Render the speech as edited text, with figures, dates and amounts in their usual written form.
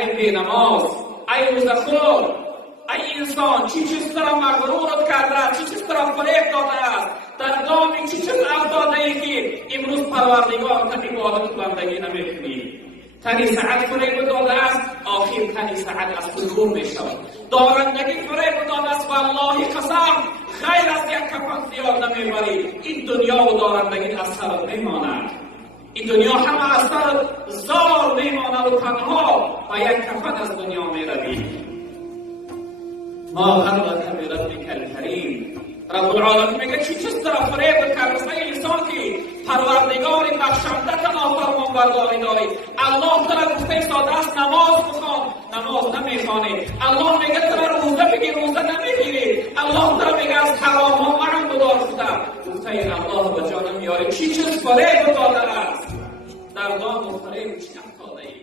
ای بینماز، ای روزخور، ای انسان، چی چیز را مغرورت کرده است، چی چیز را فریب داده است، در دام چی چیز افتاده ای که امروز پروردگار تا عبادت بندگی نمیکنی؟ تنی سعد فریب داده است، آخر تنی سعد از حضور می شود. دارندگی فریب داده است، والله قسم خیر از یک کفن زیاد نمیبری. این دنیا و دارندگی از سرت میماند. این دنیا همه از سرت زار میماند و تنها و یک کفن از دنیا میروی. ما غرك بربك الكريم. رب العالمین میگه چی چیز را فریب کرده ای انسان که پروردگار بخشنده تا نافرمان برداری داری. الله تعالی گفته ساده است نماز بخوان، نماز نمیخوانی. الله میگه تو روزه بگیر، روزه نمیگیری. الله تعالی میگه از حرام ها معن بدار شده. گفته ای الله به جا نمیاری. چی چیز فریب داده است؟ در دام و فریب چی افتاده ای؟